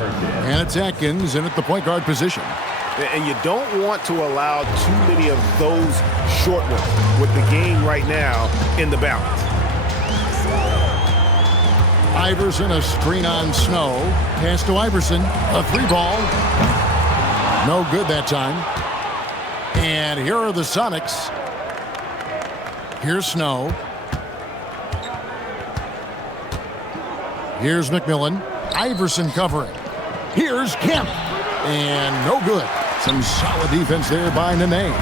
And it's Atkins in at the point guard position. And you don't want to allow too many of those short ones with the game right now in the balance. Iverson, a screen on Snow. Pass to Iverson. A 3-ball. No good that time. And here are the Sonics. Here's Snow. Here's McMillan. Iverson covering. Here's Kemp. And no good. Some solid defense there by Nene.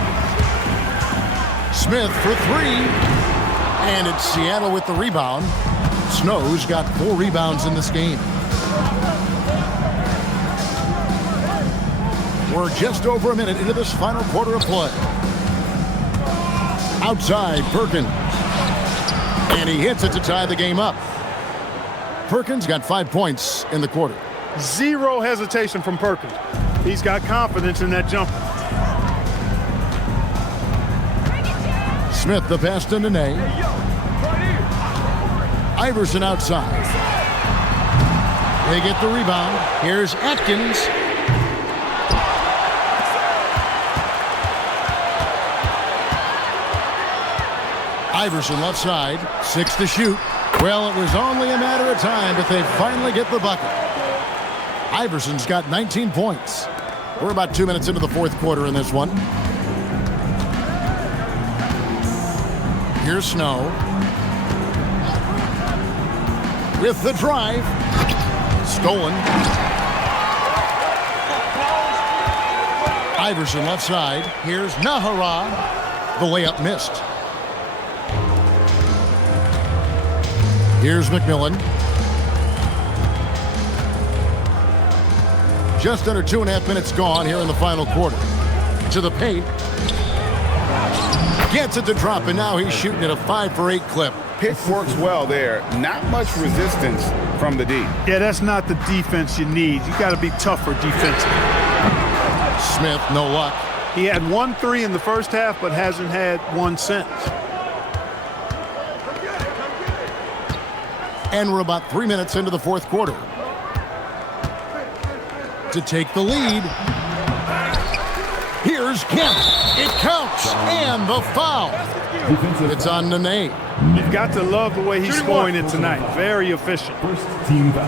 Smith for 3. And it's Seattle with the rebound. Snow's got 4 rebounds in this game. We're just over a minute into this final quarter of play. Outside, Perkins. And he hits it to tie the game up. Perkins got 5 points in the quarter. Zero hesitation from Perkins. He's got confidence in that jumper. Smith the pass to Nene. Iverson outside. They get the rebound. Here's Atkins. Iverson left side. 6 to shoot. Well, it was only a matter of time, but they finally get the bucket. Iverson's got 19 points. We're about 2 minutes into the 4th quarter in this one. Here's Snow. With the drive. Stolen. Iverson left side. Here's Nahara. The layup missed. Here's McMillan. Just under 2.5 minutes gone here in the final quarter. To the paint. Gets it to drop, and now he's shooting at a 5 for 8 clip. Pick works well there. Not much resistance from the D. Yeah, that's not the defense you need. You got to be tougher defensively. Smith, no luck. He had 1 3 in the first half, but hasn't had one since. And we're about 3 minutes into the 4th quarter. To take the lead. Here's Kemp. It counts. And the foul. It's on Nene. You've got to love the way he's scoring it tonight. Very efficient. First team foul.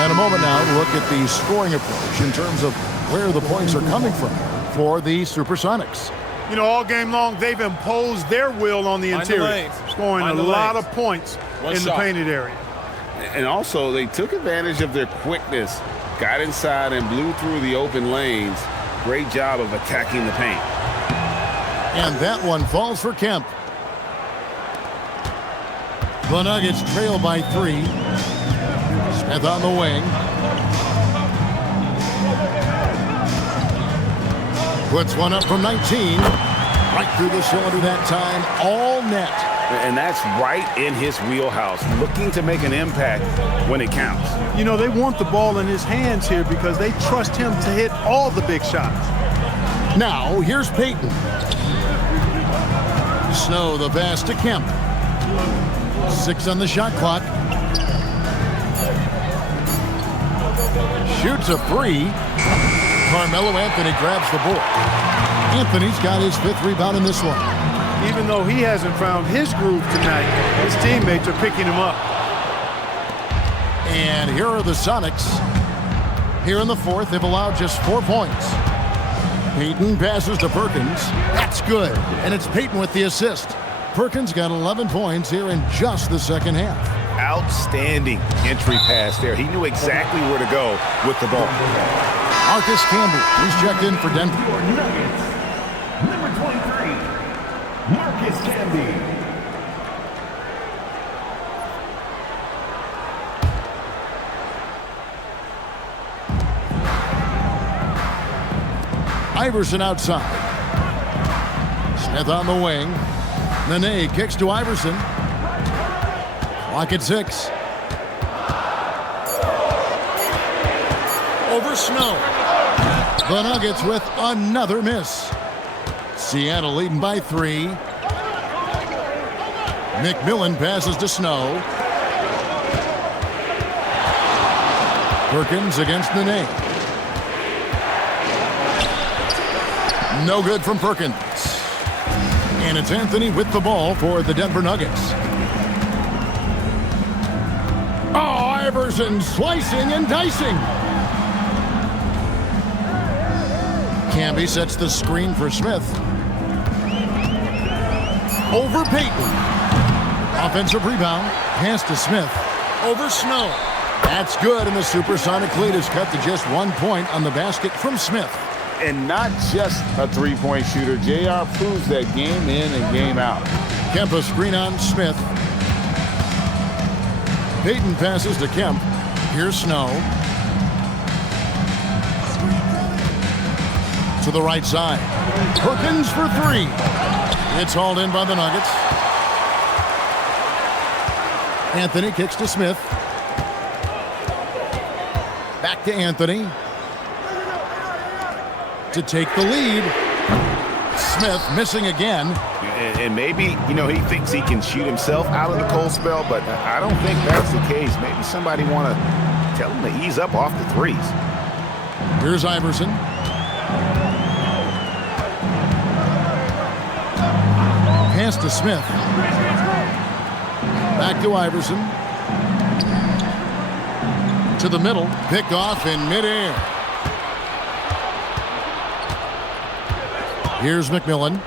And a moment now to look at the scoring approach in terms of where the points are coming from for the SuperSonics. You know, all game long, they've imposed their will on the interior, scoring a lot of points in the painted area. And also, they took advantage of their quickness, got inside and blew through the open lanes. Great job of attacking the paint. And that one falls for Kemp. The Nuggets trail by 3. Smith on the wing. Puts one up from 19. Right through the cylinder that time. All net. And that's right in his wheelhouse, looking to make an impact when it counts. You know, they want the ball in his hands here because they trust him to hit all the big shots. Now, here's Payton. Snow the pass to Kemp. 6 on the shot clock. Shoots a 3. Carmelo Anthony grabs the ball. Anthony's got his 5th rebound in this one. Even though he hasn't found his groove tonight, his teammates are picking him up. And here are the Sonics. Here in the 4th, they've allowed just 4 points. Payton passes to Perkins. That's good. And it's Payton with the assist. Perkins got 11 points here in just the second half. Outstanding entry pass there. He knew exactly where to go with the ball. Marcus Camby, he's checked in for Denver. Nuggets, number 23, Marcus Camby. Iverson outside. Smith on the wing. Nene kicks to Iverson. Clock at 6. Over Snow. The Nuggets with another miss. Seattle leading by 3. McMillan passes to Snow. Perkins against Nene. No good from Perkins. And it's Anthony with the ball for the Denver Nuggets. Oh, Iverson slicing and dicing. Camby sets the screen for Smith. Over Payton. Offensive rebound. Pass to Smith. Over Snow. That's good, and the Supersonic lead is cut to just 1 point on the basket from Smith. And not just a three-point shooter. JR proves that game in and game out. Kemp a screen on Smith. Payton passes to Kemp. Here's Snow. To the right side. Perkins for 3. It's hauled in by the Nuggets. Anthony kicks to Smith. Back to Anthony. To take the lead. Smith missing again. And maybe, he thinks he can shoot himself out of the cold spell, but I don't think that's the case. Maybe somebody want to tell him to ease up off the threes. Here's Iverson. Pass to Smith. Back to Iverson. To the middle. Picked off in midair. Here's McMillan.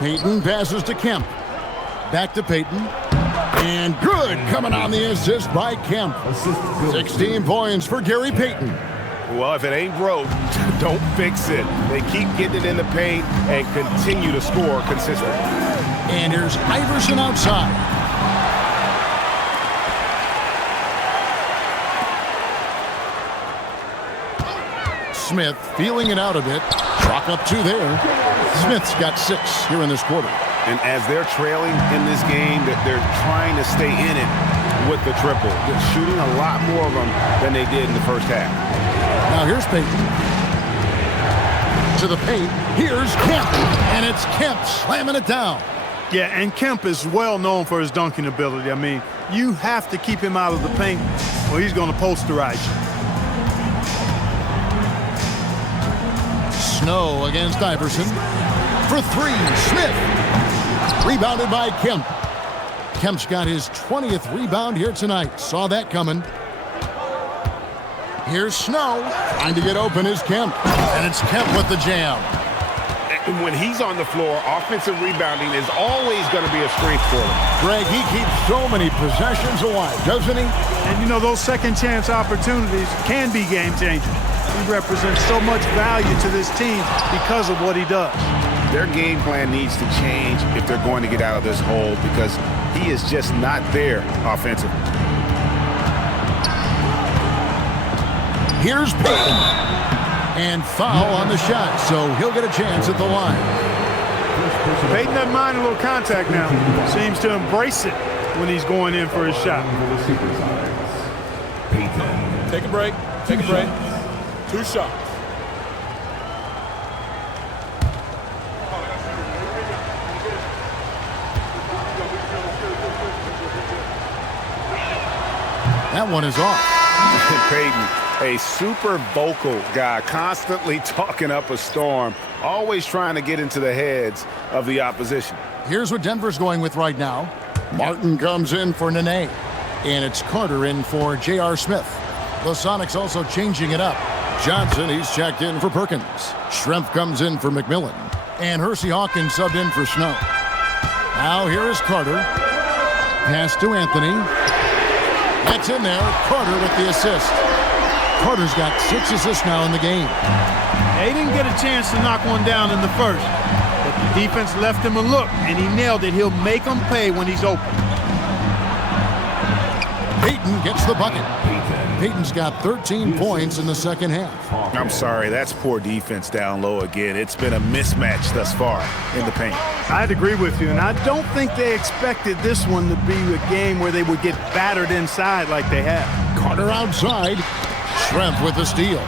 Payton passes to Kemp. Back to Payton. And good coming on the assist by Kemp. 16 points for Gary Payton. Well, if it ain't broke, don't fix it. They keep getting it in the paint and continue to score consistently. And here's Iverson outside. Smith feeling it out a bit. Chalk up 2 there. Smith's got 6 here in this quarter. And as they're trailing in this game, they're trying to stay in it with the triple. They're shooting a lot more of them than they did in the first half. Now here's Payton. To the paint. Here's Kemp. And it's Kemp slamming it down. Yeah, and Kemp is well known for his dunking ability. I mean, you have to keep him out of the paint or he's going to posterize you. Snow against Iverson. For 3, Smith. Rebounded by Kemp. Kemp's got his 20th rebound here tonight. Saw that coming. Here's Snow. Trying to get open is Kemp. And it's Kemp with the jam. And when he's on the floor, offensive rebounding is always going to be a strength for him. Greg, he keeps so many possessions alive, doesn't he? And, those second chance opportunities can be game changers. He represents so much value to this team because of what he does. Their game plan needs to change if they're going to get out of this hole because he is just not there offensively. Here's Payton. And foul on the shot, so he'll get a chance at the line. Payton doesn't mind a little contact now. Seems to embrace it when he's going in for his shot. Take a break. Take a break. 2 shots. That one is off. Payton, a super vocal guy, constantly talking up a storm, always trying to get into the heads of the opposition. Here's what Denver's going with right now. Martin comes in for Nene. And it's Carter in for J.R. Smith. The Sonics also changing it up. Johnson, he's checked in for Perkins. Schrempf comes in for McMillan. And Hersey Hawkins subbed in for Snow. Now here is Carter. Pass to Anthony. That's in there. Carter with the assist. Carter's got 6 assists now in the game. They didn't get a chance to knock one down in the first. But the defense left him a look, and he nailed it. He'll make them pay when he's open. Payton gets the bucket. Peyton's got 13 points in the second half. I'm sorry, that's poor defense down low again. It's been a mismatch thus far in the paint. I'd agree with you, and I don't think they expected this one to be a game where they would get battered inside like they have. Carter outside. Schrempf with the steal.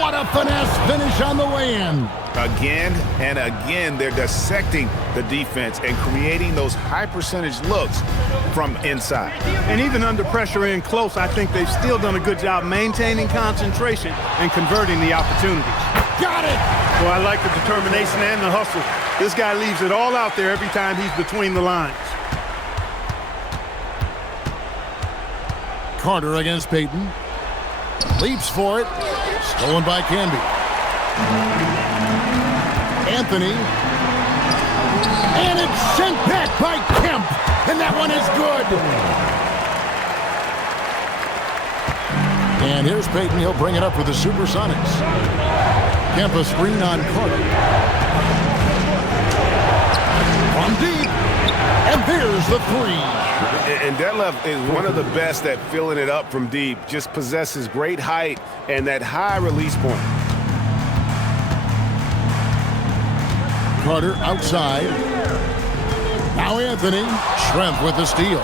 What a finesse finish on the way in. Again and again, they're dissecting the defense and creating those high percentage looks from inside. And even under pressure in close, I think they've still done a good job maintaining concentration and converting the opportunities. Got it! Well, I like the determination and the hustle. This guy leaves it all out there every time he's between the lines. Carter against Peyton. Leaps for it. Stolen by Canby. Anthony. And it's sent back by Kemp. And that one is good. And here's Peyton. He'll bring it up with the SuperSonics. Kemp a screen on Carter. From deep. And there's the three. And Detlef is one of the best at filling it up from deep. Just possesses great height and that high release point. Carter outside. Now Anthony. Schrempf with the steal.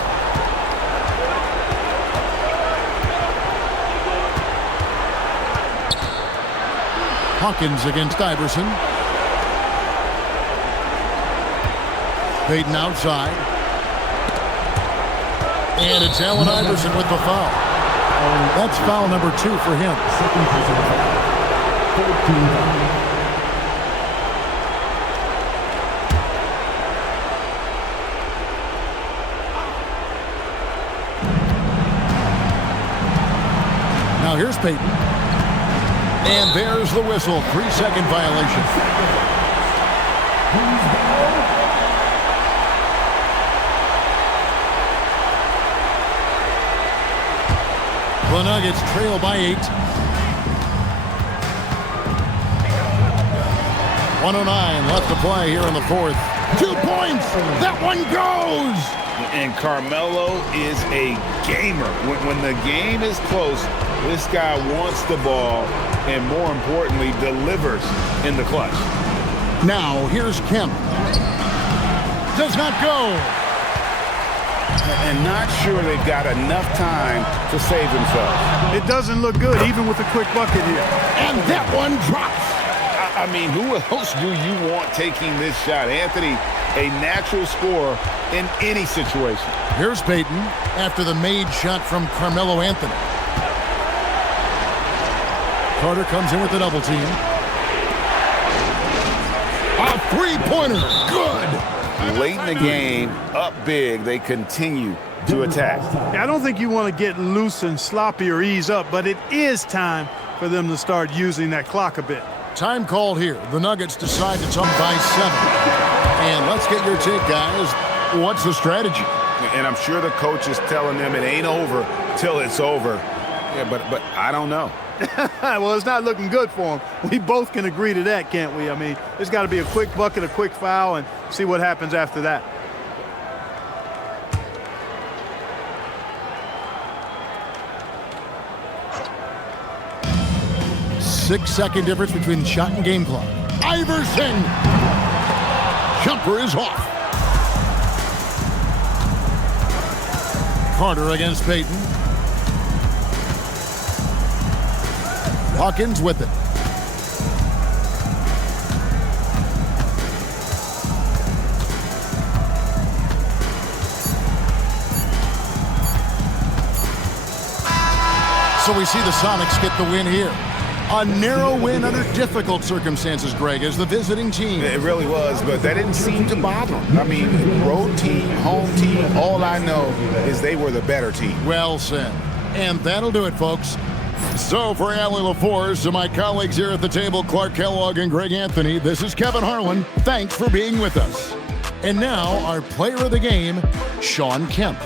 Hawkins against Iverson. Peyton outside. And it's Allen Iverson with the foul. That's foul number 2 for him. Now here's Peyton. And there's the whistle. 3-second violation. The Nuggets trail by 8. 1:09 left to play here in the fourth. 2 points. That one goes. And Carmelo is a gamer. When the game is close, this guy wants the ball and, more importantly, delivers in the clutch. Now here's Kemp. Does not go. And not sure they've got enough time to save themselves. It doesn't look good, even with a quick bucket here. And that one drops. I mean, who else do you want taking this shot? Anthony, a natural scorer in any situation. Here's Peyton after the made shot from Carmelo Anthony. Carter comes in with the double team. A three-pointer. Good. Late in the game, up big, they continue to attack. I don't think you want to get loose and sloppy or ease up, but it is time for them to start using that clock a bit. Time called here. The Nuggets decide to come by 7. And let's get your take, guys. What's the strategy? And I'm sure the coach is telling them it ain't over till it's over. Yeah, but I don't know. Well, it's not looking good for them. We both can agree to that, can't we? I mean, there's got to be a quick bucket, a quick foul, and see what happens after that. Six-second difference between the shot and game clock. Iverson! Jumper is off. Carter against Peyton. Hawkins with it. So we see the Sonics get the win here. A narrow win under difficult circumstances, Greg, as the visiting team. It really was, but that didn't seem to bother them. I mean, road team, home team, all I know is they were the better team. Well said. And that'll do it, folks. So for Allie LaForce and my colleagues here at the table, Clark Kellogg and Greg Anthony, this is Kevin Harlan. Thanks for being with us. And now our player of the game, Shawn Kemp.